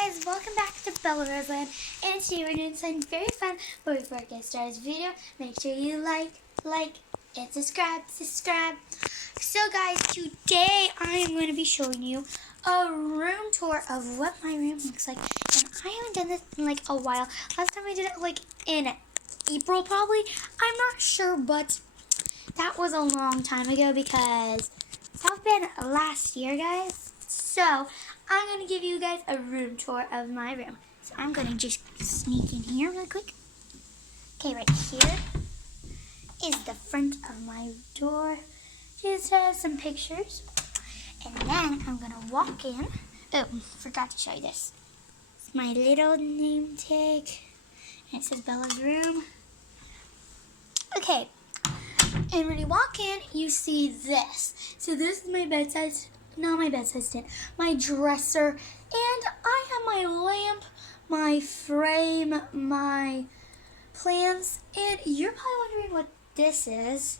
guys, welcome back to Bella Roseland, and today we're doing something very fun. But before I get started this video, make sure you like, and subscribe. So guys, today I am going to be showing you a room tour of what my room looks like, and I haven't done this in like a while. Last time I did it like in April probably, I'm not sure, but that was a long time ago because that been last year, guys. So I'm going to give you guys a room tour of my room. So I'm going to just sneak in here really quick. Okay, right here is the front of my door. Just some pictures. And then I'm going to walk in. Oh, forgot to show you this. It's my little name tag. And it says Bella's room. Okay. And when you walk in, you see this. So this is my bedside, not my bedside stand, my dresser. And I have my lamp, my frame, my plants. And you're probably wondering what this is.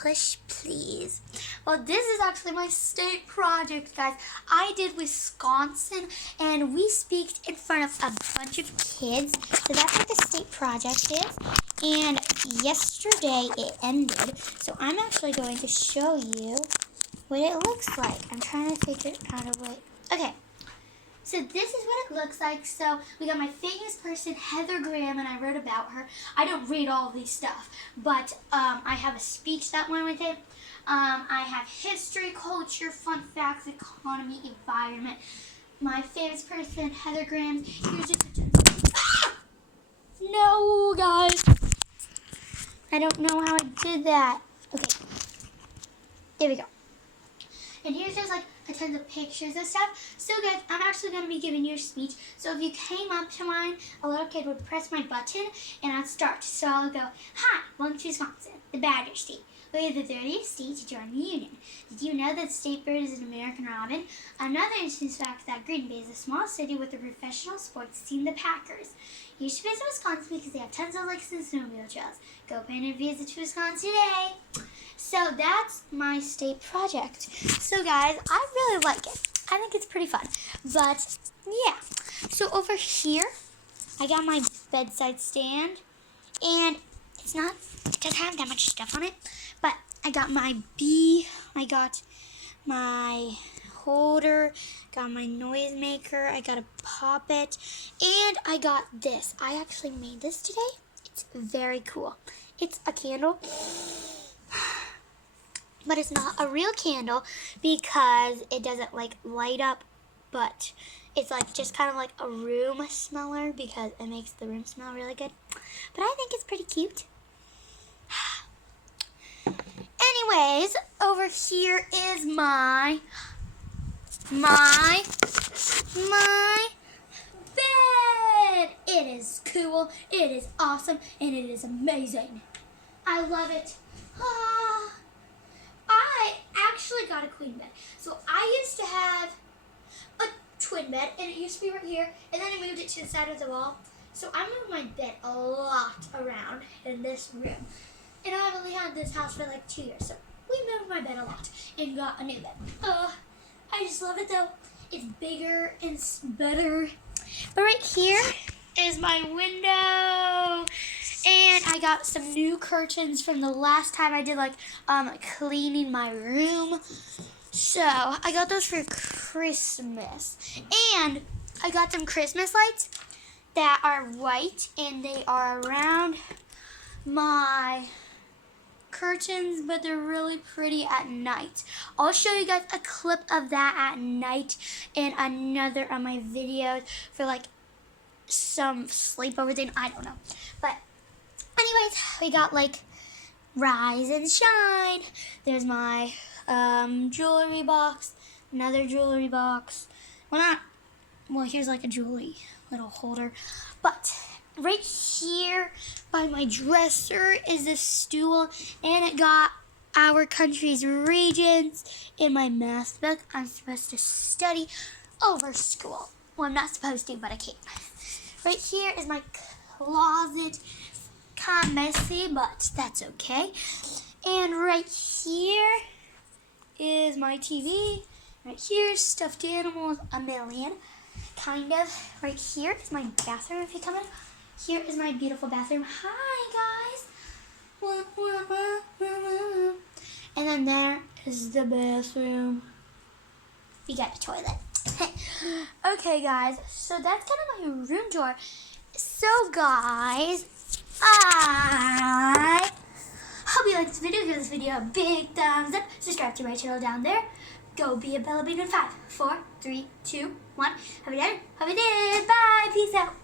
Push, please. Well, this is actually my state project, guys. I did Wisconsin, and we speaked in front of a bunch of kids. So that's what the state project is. And yesterday it ended. So I'm actually going to show you what it looks like. I'm trying to figure out a way. Okay. So this is what it looks like. So we got my famous person, Heather Graham, and I wrote about her. I don't read all of these stuff, but I have a speech that went with it. I have history, culture, fun facts, economy, environment. My famous person, Heather Graham. Here's just a No, guys. I don't know how I did that. Okay. There we go. And here's just like a ton of pictures and stuff. So guys, I'm actually going to be giving you a speech. So if you came up to mine, a little kid would press my button and I'd start. So I'll go, "Hi, welcome to Wisconsin, the Badger State. We are the 30th state to join the Union. Did you know that state bird is an American robin? Another interesting fact is that Green Bay is a small city with a professional sports team, the Packers. You should visit Wisconsin because they have tons of lakes and snowmobile trails. Go plan and visit to Wisconsin today." So that's my state project. So guys, I really like it. I think it's pretty fun. But yeah. So over here, I got my bedside stand. And it doesn't have that much stuff on it. But I got my bee. I got my holder. Got my noisemaker. I got a poppet. And I got this. I actually made this today. It's very cool. It's a candle. But it's not a real candle because it doesn't like light up, but it's like just kind of like a room smeller because it makes the room smell really good. But I think it's pretty cute. Anyways, over here is my bed. It is cool, it is awesome, and it is amazing. I love it. I actually got a queen bed. So I used to have a twin bed, and it used to be right here, and then I moved it to the side of the wall. So I moved my bed a lot around in this room. And I've only had this house for like 2 years, so we moved my bed a lot and got a new bed. I just love it though. It's bigger and it's better. But right here is my window. And I got some new curtains from the last time I did like cleaning my room. So I got those for Christmas. And I got some Christmas lights that are white and they are around my curtains, but they're really pretty at night. I'll show you guys a clip of that at night in another of my videos for like some sleepover thing. I don't know. But anyways, we got like Rise and Shine. There's my jewelry box, another jewelry box. Well, here's like a jewelry little holder. But right here by my dresser is a stool, and it got our country's regions in my math book. I'm supposed to study over school. Well, I'm not supposed to, but I can. Right here is my closet. Kind of messy, but that's okay. And right here is my TV. Right here, stuffed animals, a million. kind of. Right here is my bathroom if you come in. Here is my beautiful bathroom. Hi, guys. And then there is the bathroom. We got a toilet. Okay, guys. So that's kind of my room tour. So, guys, I hope you liked this video. Give this video a big thumbs up. Subscribe to my channel down there. Go be a Bella Bean in 5, 4, 3, 2, 1. Have you done it? Hope you did. Bye. Peace out.